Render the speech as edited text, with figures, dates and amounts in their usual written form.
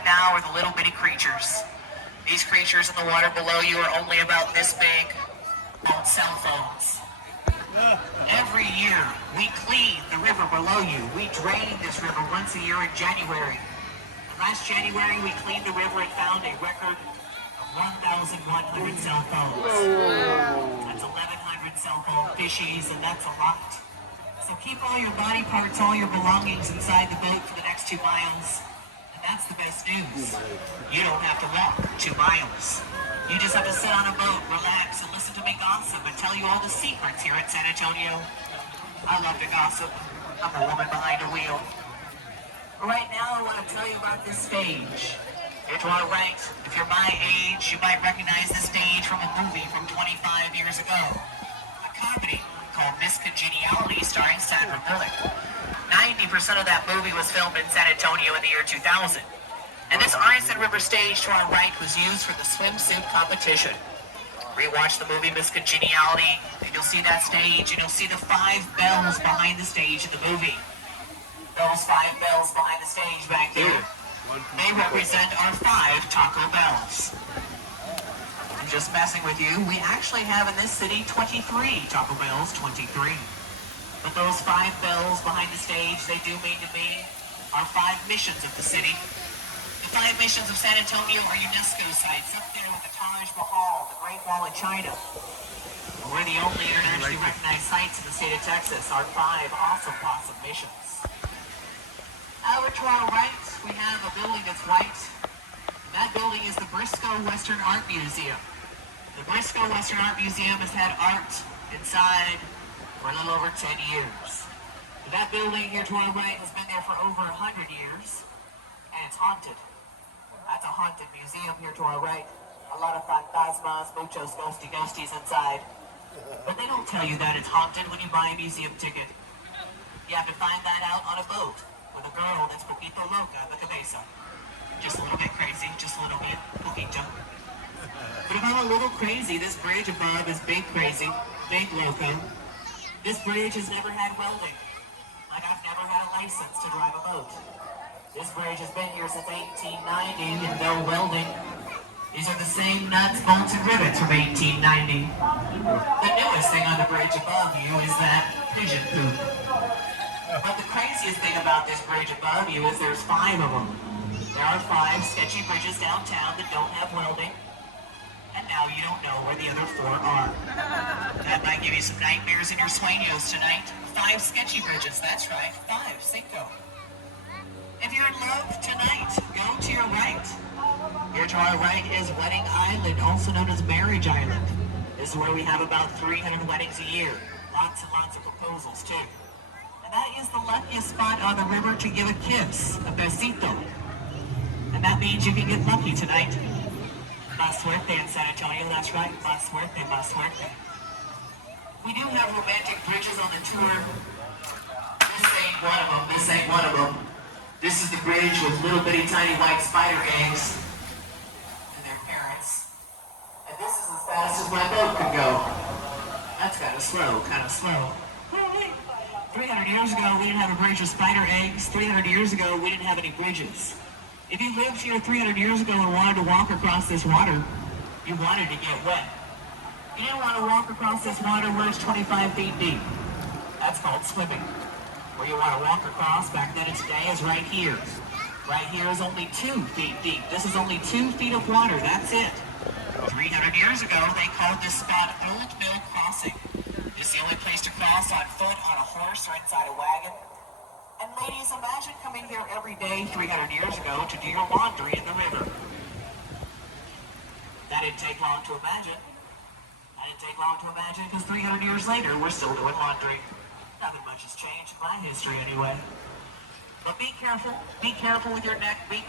right now are the little bitty creatures. These creatures in the water below you are only about this big, called cell phones. Every year, we clean the river below you. We drain this river once a year in January. And last January, we cleaned the river and found a record of 1,100 cell phones. That's 1,100 cell phone fishies, and that's a lot. So keep all your body parts, all your belongings inside the boat for the next 2 miles. And that's the best news. You don't have to walk 2 miles. You just have to sit on a boat, relax, and listen to me gossip and tell you all the secrets here at San Antonio. I love to gossip. I'm a woman behind a wheel. Right now, I want to tell you about this stage. Here to our right, if you're my age, you might recognize this stage from a movie from 25 years ago. A comedy called Miss Congeniality starring Sandra Bullock. 90% of that movie was filmed in San Antonio in the year 2000. And this Arneson River stage to our right was used for the swimsuit competition. Rewatch the movie Miss Congeniality, and you'll see that stage, and you'll see the 5 bells behind the stage in the movie. Those 5 bells behind the stage back there, they represent our 5 Taco Bells. I'm just messing with you. We actually have in this city 23 Taco Bells, 23. But those 5 bells behind the stage, they do mean to me our 5 missions of the city. The 5 missions of San Antonio are UNESCO sites up there with the Taj Mahal, the Great Wall of China. We're the only internationally recognized sites in the state of Texas, our 5 awesome missions. Over to our right, we have a building that's white. That building is the Briscoe Western Art Museum. The Briscoe Western Art Museum has had art inside for a little over 10 years. That building here to our right has been there for over 100 years, and it's haunted. That's a haunted museum here to our right. A lot of fantasmas, muchos ghosties inside. But they don't tell you that it's haunted when you buy a museum ticket. You have to find that out on a boat with a girl that's poquito loca in the cabeza. Just a little bit crazy, just a little bit poquito. But if I'm a little crazy, this bridge above is big crazy, big loco. This bridge has never had welding. Like I've never had a license to drive a boat. This bridge has been here since 1890 and no welding. These are the same nuts, bolts, and rivets from 1890. The newest thing on the bridge above you is that pigeon poop. But the craziest thing about this bridge above you is there's 5 of them. There are 5 sketchy bridges downtown that don't have welding. And now you don't know where the other 4 are. That might give you some nightmares in your sueños tonight. 5 sketchy bridges, that's right, 5, cinco. If you're in love tonight, go to your right. Here to our right is Wedding Island, also known as Marriage Island. This is where we have about 300 weddings a year. Lots and lots of proposals, too. And that is the luckiest spot on the river to give a kiss, a besito. And that means you can get lucky tonight. La suerte in San Antonio, that's right. La suerte, la suerte. We do have romantic bridges on the tour. This ain't one of them, this ain't one of them. This is the bridge with little bitty tiny white spider eggs and their parents. And this is as fast as my boat could go. That's kind of slow, kind of slow. 300 years ago, we didn't have a bridge with spider eggs. 300 years ago, we didn't have any bridges. If you lived here 300 years ago and wanted to walk across this water, you wanted to get wet. You didn't want to walk across this water where it's 25 feet deep. That's called swimming. Where you want to walk across back then today is right here. Right here is only 2 feet deep. This is only 2 feet of water, that's it. 300 years ago, they called this spot Old Mill Crossing. It's the only place to cross on foot, on a horse, or inside a wagon. And ladies, imagine coming here every day 300 years ago to do your laundry in the river. That didn't take long to imagine. That didn't take long to imagine because 300 years later, we're still doing laundry. Nothing much has changed in my history anyway. But be careful with your neck, be careful.